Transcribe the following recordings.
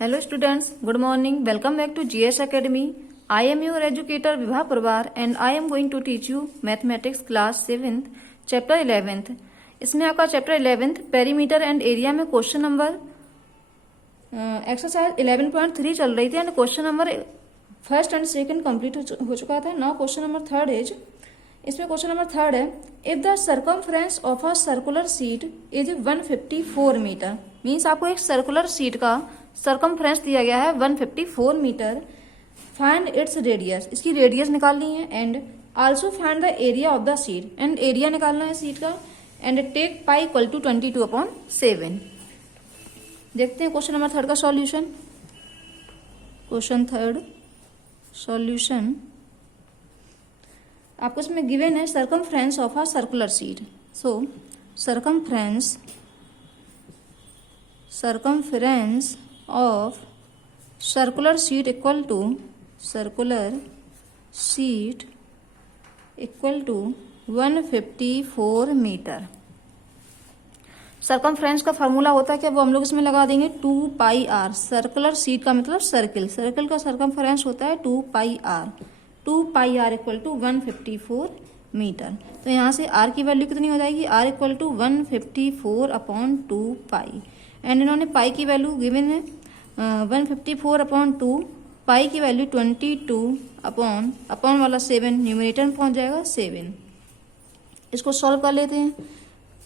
Hello students, good morning. Welcome back to GS Academy. I am your educator Vibha Parwar and I am going to teach you mathematics class 7th chapter 11th. इसमें आपका chapter 11th perimeter and area में question number exercise 11.3 चल रही थी and question number first and second complete हो चुका था. Now question number third is, इसमें क्वेश्चन नंबर थर्ड है, if the circumference of a circular sheet is 154 metre. Means आपको एक सर्कुलर शीट का सर्कमफ्रेंस दिया गया है 154 मीटर. फाइंड इट्स रेडियस, इसकी रेडियस निकालनी है and also find the area of the sheet, and area निकालना है शीट का. And take pi equal to 22/7. देखते हैं क्वेश्चन नंबर थर्ड का सॉल्यूशन. क्वेश्चन थर्ड सॉल्यूशन आपको इसमें गिवन है circumference of a circular sheet. So circumference of circular sheet equal to 154 metre. Circumference का फार्मूला होता है क्या, वो हम लोग इसमें लगा देंगे 2πr. सर्कुलर शीट का मतलब सर्किल, सर्किल का सर्कमफ्रेंस होता है 2πr. 2πr equal to 154 metre. तो यहाँ से r की वैल्यू कितनी हो जाएगी, r इक्वल टू 154/2π. एंड इन्होंने पाई की वैल्यू गिवन है 154/2, पाई की वैल्यू 22 अपॉन वाला 7, न्यूमरेटर में पहुंच जाएगा 7. इसको सॉल्व कर लेते हैं.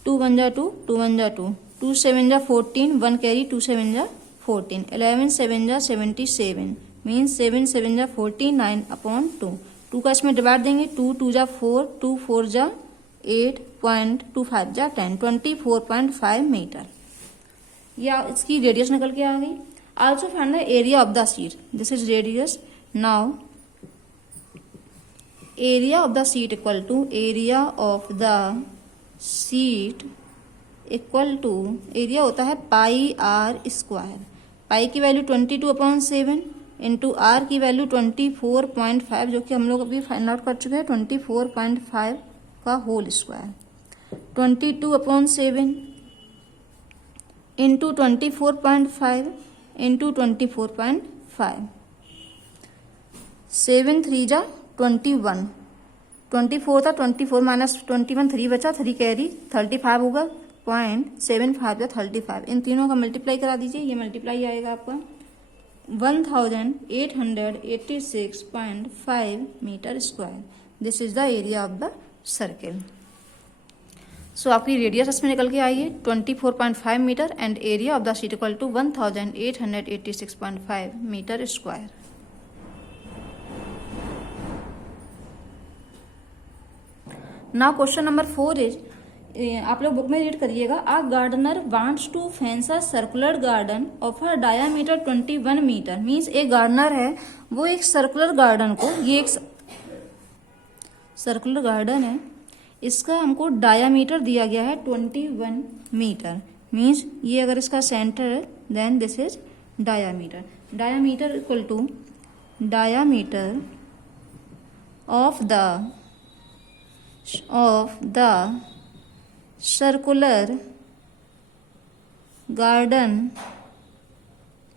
2 1 जा 2, 2 1 जा 2, 2 7 जा 14, 1 कैरी 2 7 जा 14, 11 7 जा 77, मीन्स 7 7 जा 49/2. 2 का इसमें डिवाइड देंगे, 2 2 जा 4, 2 4 जा 8.25 जा 10, 24.5 मीटर. या इसकी रेडियस निकल के आ गई. Also find the area of the sheet, this is radius. Now area of the sheet equal to area of the sheet equal to, area होता है पाई आर स्क्वायर. पाई की वैल्यू 22/7 इंटू आर की value 24.5, जो कि हम लोग अभी find out कर चुके हैं, 24.5 का होल स्क्वायर. 22/7 इंटू 24.5 इंटू 24.5, 7 3 जा 21, 24 था 24 माइनस 21, 3 बचा, 3 कैरी 35 होगा, 0.75 या 35. इन तीनों का मल्टीप्लाई करा दीजिए, ये मल्टीप्लाई आएगा आपका 1886.5 metre square. This is the area of the circle. So आपकी रेडियस इसमें निकल के आई है 24.5 metre and area of the sheet equal to 1886.5 metre square. Now question number 4 is, आप लोग बुक में रीड करिएगा. A gardener wants to fence a circular garden of a diameter 21 metre. Means एक गार्डनर है, वो एक सर्कुलर गार्डन को, ये एक सर्कुलर गार्डन है, इसका हमको डायामीटर दिया गया है 21 मीटर. मीन्स ये अगर इसका सेंटर है then this is diameter. Diameter equal to diameter of the circular garden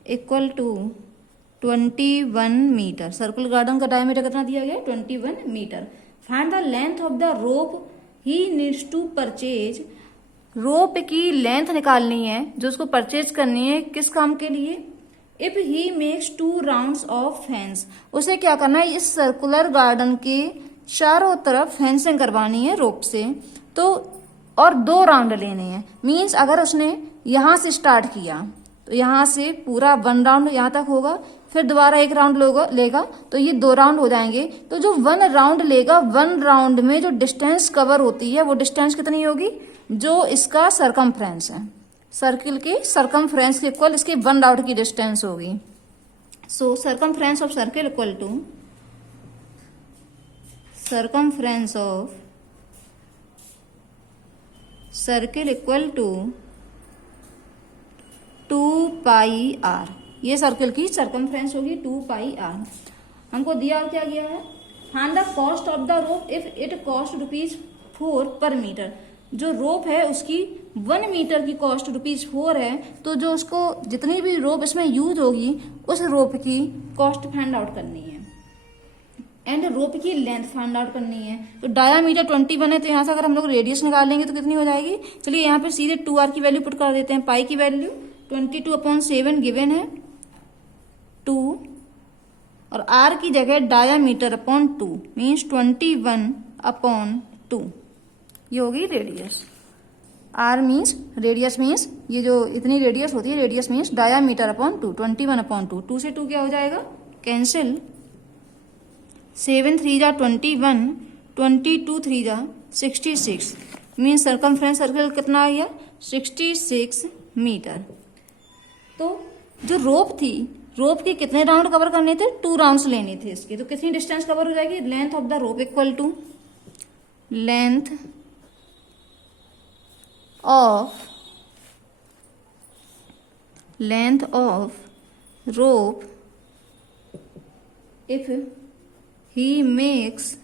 equal to 21 metre. Circular garden का डायमीटर कितना दिया गया है, 21 metre. Find the length of the rope he needs to purchase. Rope की length निकालनी है जो उसको परचेज करनी है, किस काम के लिए, if he makes 2 rounds of fence. उसे क्या करना है, इस सर्कुलर गार्डन के चारों तरफ फेंसिंग करवानी है रोप से, तो और 2 राउंड लेने हैं. मीन्स अगर उसने यहां से स्टार्ट किया तो यहां से पूरा 1 राउंड यहां तक होगा, फिर दोबारा 1 राउंड लेगा तो ये 2 राउंड हो जाएंगे. तो जो 1 राउंड लेगा, 1 राउंड में जो डिस्टेंस कवर होती है वो डिस्टेंस कितनी होगी, जो इसका सर्कमफ्रेंस है, सर्किल के सर्कमफ्रेंस के इक्वल इसके 1 राउंड की डिस्टेंस होगी. So circumference of circle equal to circumference of circle equal to 2πr. ये सर्किल की सर्कमफ्रेंस होगी 2πr. हमको दिया क्या गया है, find the cost of the rope if it cost ₹4 पर मीटर. जो रोप है उसकी 1 मीटर की कॉस्ट ₹4 है, तो जो उसको जितनी भी रोप इसमें यूज होगी उस रोप की कॉस्ट फाइंड आउट करनी है एंड रोप की लेंथ फाइंड आउट करनी है। तो डायामीटर 21 है, तो यहाँ से अगर हम लोग रेडियस निकालेंगे तो कितनी हो जाएगी। चलिए यहाँ पे सीधे 2r की वैल्यू पुट कर देते हैं। पाई की वैल्यू 22/7 गिवन है 2 और r की जगह डायामीटर अपॉन 2 मीन्स 21/2 ये होगी radius. r means radius means ये जो इतनी रेडियस होती है, रेडियस मीन्स डायामीटर अपॉन 2 21/2। 2 से 2 क्या हो जाएगा, कैंसिल। 7 3 जा 21, 22 3 जा 66 मीन्स सरकमफ्रेंस सर्कल कितना आ गया 66 मीटर। तो जो रोप थी, रोप के कितने राउंड कवर करने थे, 2 राउंड्स लेने थे इसके। तो कितनी डिस्टेंस कवर हो जाएगी, length of the rope equal to length of rope if he makes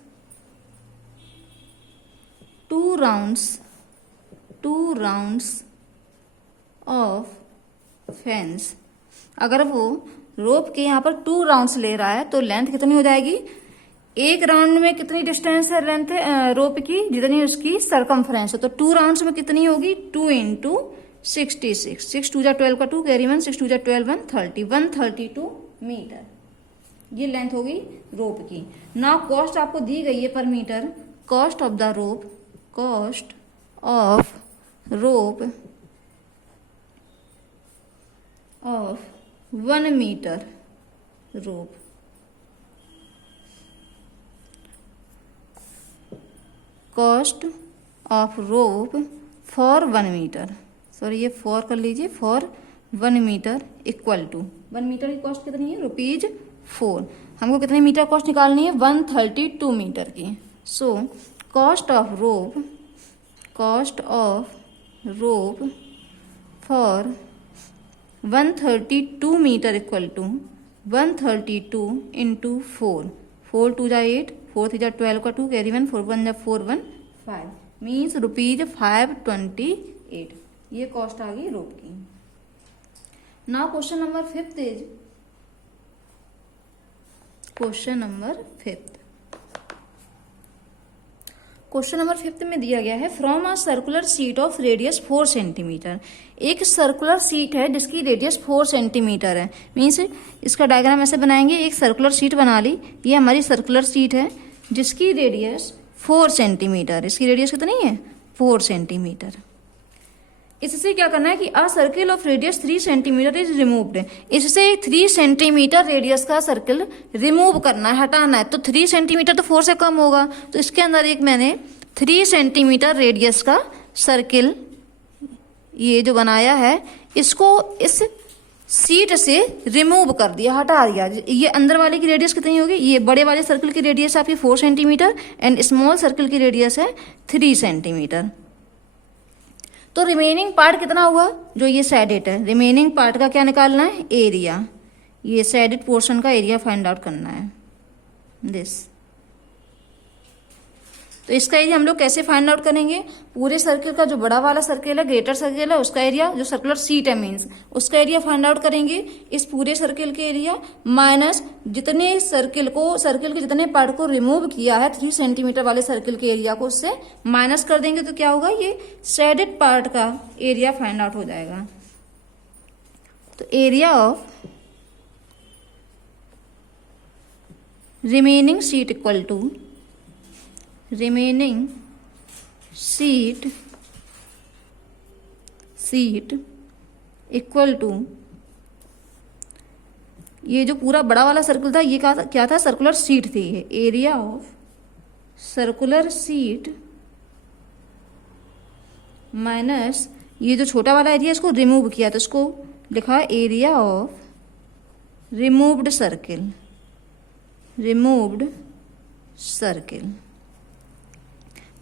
2 rounds of fence। अगर वो रोप के यहाँ पर 2 राउंड्स ले रहा है तो लेंथ कितनी हो जाएगी, एक राउंड में कितनी डिस्टेंस है लेंथ रोप की, जितनी उसकी सरकमफ्रेंस है। तो 2 राउंड्स में कितनी होगी, 2 × 66, 6 2 जा 12 का 2 कैरी 1, 6 2 जा 12 130 132 मीटर ये लेंथ होगी रोप की। ना कॉस्ट आपको दी गई है per metre, cost of the rope, cost of rope of 1 metre rope, cost of rope for 1 metre, sorry ये फॉर कर लीजिए, for 1 metre equal to 1 metre की कॉस्ट कितनी है, ₹4। हमको कितने मीटर कॉस्ट निकालनी है, 132 मीटर की। So cost of rope for 132 metre equal to 132 × 4, 4 2 जा 8, 4 3 जा 12 का 2 कैरी 1, 4 1 जा 4 1 5 मीन्स ₹528 ये कॉस्ट आ गई रोप की। Now question number 5 is question number 5 में दिया गया है from a circular sheet of radius 4 centimetre. एक सर्कुलर शीट है जिसकी रेडियस 4 सेंटीमीटर है, मीन्स इसका डायग्राम ऐसे बनाएंगे। एक सर्कुलर शीट बना ली, ये हमारी सर्कुलर शीट है जिसकी रेडियस 4 सेंटीमीटर, इसकी रेडियस कितनी है 4 सेंटीमीटर। इससे क्या करना है कि अ circle of radius 3 centimetre is removed, इससे 3 सेंटीमीटर रेडियस का सर्किल रिमूव करना है, हटाना है। तो 3 सेंटीमीटर तो 4 से कम होगा, तो इसके अंदर एक मैंने 3 सेंटीमीटर रेडियस का सर्किल ये जो बनाया है, इसको इस सीट से रिमूव कर दिया, हटा दिया। ये अंदर वाले की रेडियस कितनी होगी, ये बड़े वाले सर्किल की रेडियस आपकी 4 सेंटीमीटर एंड स्मॉल सर्किल की रेडियस है 3 सेंटीमीटर। तो रिमेनिंग पार्ट कितना हुआ, जो ये सैडेड है, रिमेनिंग पार्ट का क्या निकालना है, एरिया। ये सैडेड पोर्शन का एरिया फाइंड आउट करना है दिस। तो इसका एरिया हम लोग कैसे फाइंड आउट करेंगे, पूरे सर्किल का जो बड़ा वाला सर्किल है, ग्रेटर सर्किल है, उसका एरिया, जो सर्कुलर शीट है मीन्स उसका एरिया फाइंड आउट करेंगे, इस पूरे सर्किल के एरिया माइनस जितने सर्किल के जितने पार्ट को रिमूव किया है 3 सेंटीमीटर वाले सर्किल के एरिया को उससे माइनस कर देंगे। तो क्या होगा, ये शेडेड पार्ट का एरिया फाइंड आउट हो जाएगा। तो area of remaining sheet equal to remaining sheet equal to, ये जो पूरा बड़ा वाला सर्कल था ये क्या था, सर्कुलर शीट थी। ये area of circular sheet minus ये जो छोटा वाला एरिया इसको रिमूव किया, तो इसको लिखा एरिया ऑफ रिमूव्ड सर्किल।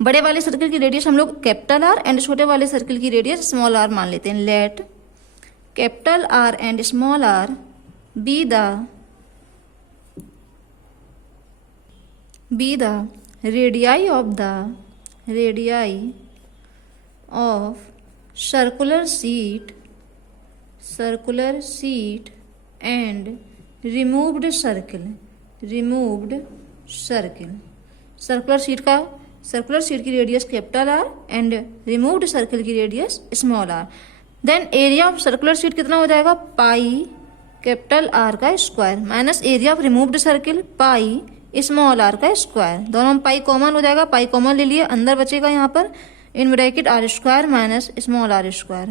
बड़े वाले सर्किल की रेडियस हम लोग कैपिटल आर एंड छोटे वाले सर्किल की रेडियस स्मॉल आर मान लेते हैं। Let capital R and small R be the radii of circular sheet and removed circle. Circular sheet की radius capital R and removed circle की radius small R. Then area of circular sheet कितना हो जाएगा, pi capital R का square minus area of removed circle pi small R का square. दोनों में pi common हो जाएगा, पाई कॉमन ले लिए, अंदर बचेगा यहाँ पर in bracket r square minus small r square.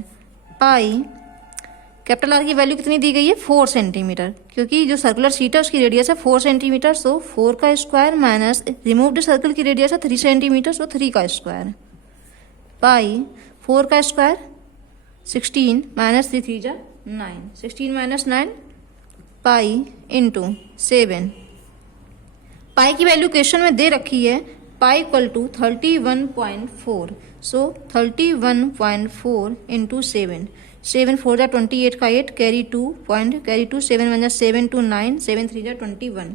Pi capital r की वैल्यू कितनी दी गई है, 4 सेंटीमीटर, क्योंकि जो सर्कुलर शीट है उसकी रेडियस है 4 सेंटीमीटर, सो 4 का स्क्वायर माइनस रिमूव्ड सर्कल की रेडियस है 3 सेंटीमीटर, सो 3 का स्क्वायर. पाई 4 का स्क्वायर 16 माइनस 3 3 जा 9, 16 माइनस 9 पाई इंटू 7. पाई की वैल्यू क्वेश्चन में दे रखी है, pi equal to 31.4, so 31.4 into 7. 7 4 जा 28 का 8 कैरी 2 7 1 जा 7 2 9 7 3 जा 21.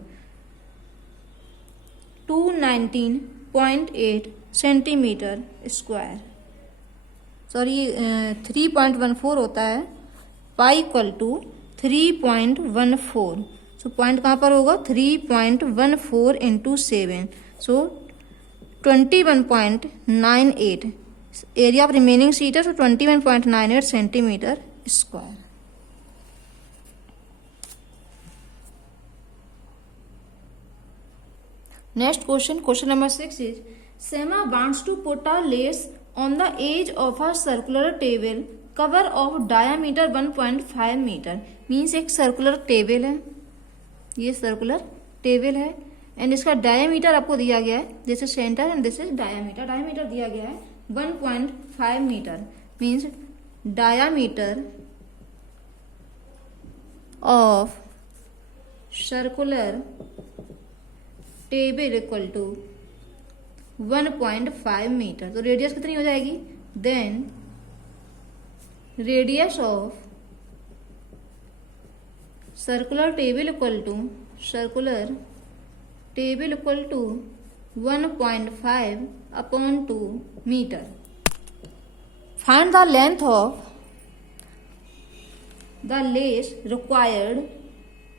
219.8 सेंटीमीटर स्क्वायर. सॉरी 3.14 होता है. Pi equal to 3.14, so point कहाँ पर होगा, 3.14 into 7, so 21.98. Area of remaining sheet है, so 21.98 centimetre square. Next question number 6 is Sema wants to put a lace on the edge of a circular table cover of diameter 1.5 metre. Means एक circular table है, ये circular table है and इसका diameter आपको दिया गया है, this is centre and this is diameter. Diameter दिया गया है 1.5 metre. Means diameter of circular table equal to 1.5 metre. तो रेडियस कितनी हो जाएगी, then radius of circular table equal to 1.5 upon 2 metre. Find the length of the lace required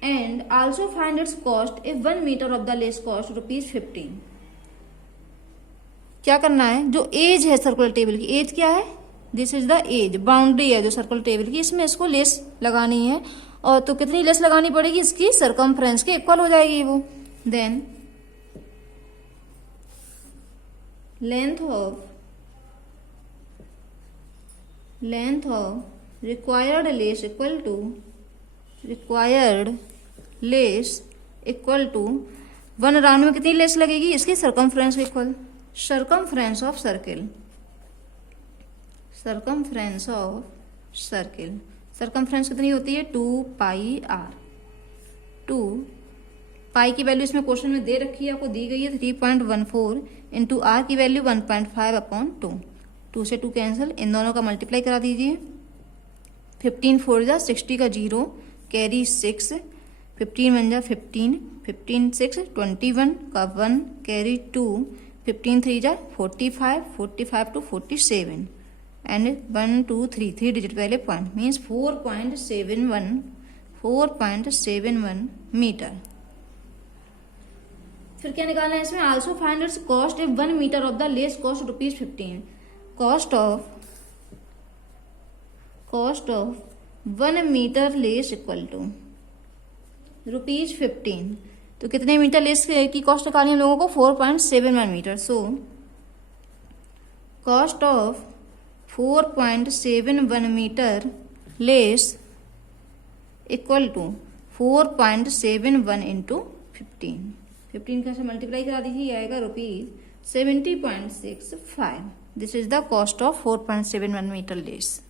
and also find its cost if 1 metre of the lace cost ₹15. क्या करना है, जो as है circular table की, edge क्या है, this is the edge, boundary है जो सर्कुलर टेबल की, इसमें इसको लेस लगानी है. और तो कितनी लेस लगानी पड़ेगी, इसकी सरकमफ्रेंस के इक्वल हो जाएगी वो. Then length of required lace equal to 1 round में कितनी लेस लगेगी, इसकी सरकमफ्रेंस के इक्वल. circumference of circle कितनी होती है, 2 पाई आर. 2 पाई की वैल्यू इसमें क्वेश्चन में दे रखी है, आपको दी गई है 3.14 इंटू आर की वैल्यू 1.5 अपॉन 2. 2 से 2 कैंसिल, इन दोनों का मल्टीप्लाई करा दीजिए. 15 4 जा 60 का 0 कैरी 6, 15 1 जा 15 15 6 21 का 1 कैरी 2 15 3 जा 45 45 to 47 एंड 1 2 3 3 डिजिट पहले पॉइंट, मीन्स 4.71 मीटर. फिर क्या निकालना है इसमें, also find its cost if 1 metre of the lace cost ₹15. कॉस्ट ऑफ 1 मीटर लेस इक्वल टू ₹15. तो कितने मीटर लेस की कॉस्ट निकालनी है लोगों को, 4.71 metre. So cost of 4.71 metre lace equal to 4.71 into 15 का से मल्टीप्लाई करा दीजिए, आएगा ₹70.65. This is the cost of 4.71 metre less.